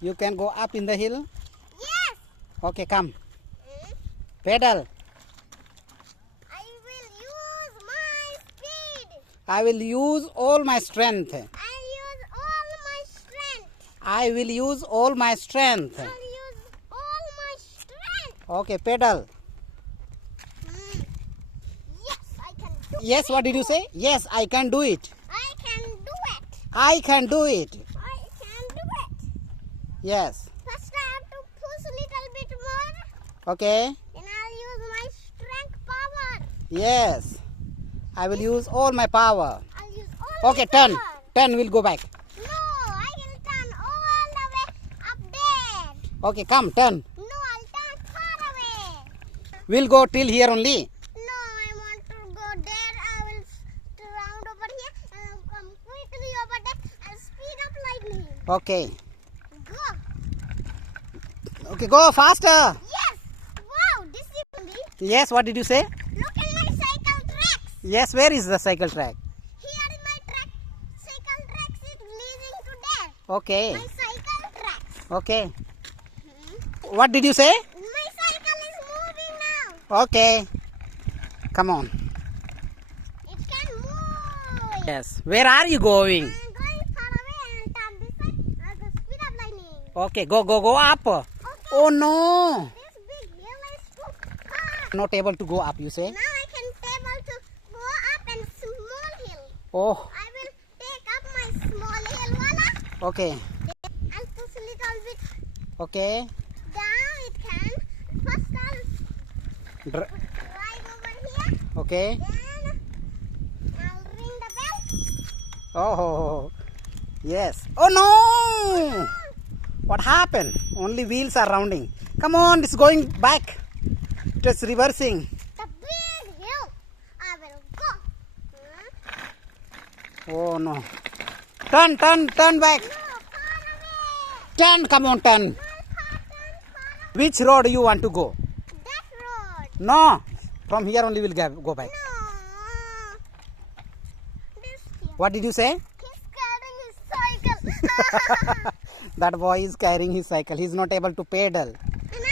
You can go up in the hill? Yes. Okay, come. Pedal. I will use my speed. I will use all my strength. I'll use all my strength. I will use all my strength. I'll use all my strength. Okay, pedal. Yes, I can do it. Yes, what did you say? Yes, I can do it. I can do it. I can do it. I can do it. Yes. First I have to push a little bit more. Okay. Then I'll use my strength power. Yes. I will use all my power. I'll use all Okay, my turn. power. Turn, we'll go back. No, I will turn all the way up there. Okay, come, turn. No, I'll turn far away. We'll go till here only. No, I want to go there. I will round over here and I'll come quickly over there and speed up lightning. Okay. Go. Okay, go faster. Yes. Wow, this is only. Yes, what did you say? Look at my cycle tracks. Yes, where is the cycle track? Here is my track. Cycle tracks is leading to there. Okay. My cycle tracks. Okay. What did you say? My cycle is moving now. Okay. Come on. It can move. Yes. Where are you going? I'm going far away and turn this side at the speed of lightning. Okay, go up. Okay. Oh no. This big hill is too far. Not able to go up, you say? Now I can able to go up and small hill. Oh, I will take up my small hill wala okay. and push a little bit Okay. down. It can. First I'll Dr- drive over here. okay. Then I'll ring the bell. Oh, yes. Oh no. What happened? Only wheels are rounding. Come on, it's going back. It's reversing. The big hill. I will go. Oh no. Turn back. No, far away. Turn, come on, turn. Turn far. Which road you want to go? That road. No. From here only we'll go back. No. This here. What did you say? He's carrying his cycle. That boy is carrying his cycle. He's not able to pedal. And I'm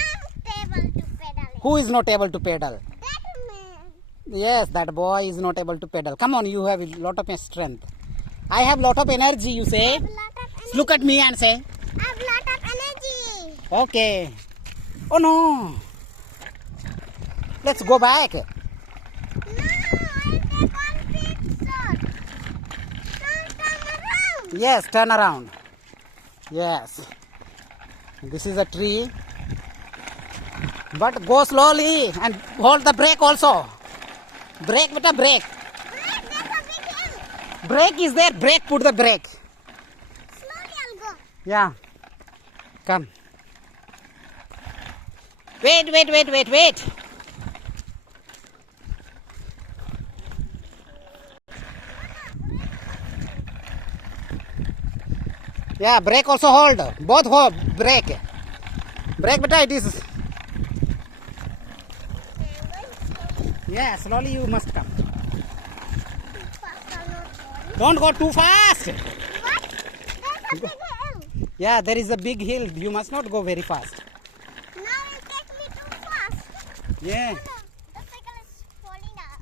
able to pedal it. Who is not able to pedal? That man. Yes, that boy is not able to pedal. Come on, you have a lot of strength. I have lot of energy, you I say. have lot of energy. Look at me and say. I have lot of energy. Okay. Oh no. Let's go back. No, I'll take one big shot. Turn around. Yes, turn around. Yes. This is a tree. But go slowly and hold the brake also. Brake, beta, brake. Wait, there's a big hill. Brake is there. Brake, put the brake. Slowly I'll go. Yeah. Come. Wait. Yeah, brake also hold. Both hold. Brake. Brake, beta, it is. I'm going slowly. Yeah, slowly you must come. Too fast or not slowly. Don't go too fast. What? There's a big hill. Yeah, there is a big hill. You must not go very fast. Now it takes me too fast. Yeah. No, the cycle is falling down.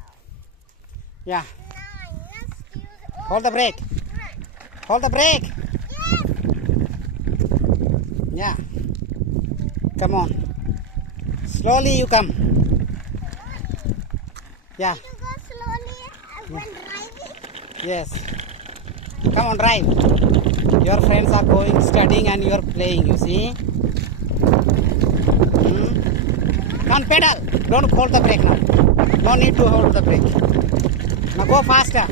Yeah. Now I must use all Hold the brake. my strength. Hold the brake. Yes. Yeah. Come on. Slowly you come. Yeah. You go slowly when driving. Yes. Come on, drive. Your friends are going studying and you are playing, you see. Come on, pedal. Don't hold the brake now. No need to hold the brake. Now go faster.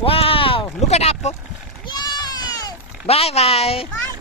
Wow. Look at up. Yes. Bye bye. Bye.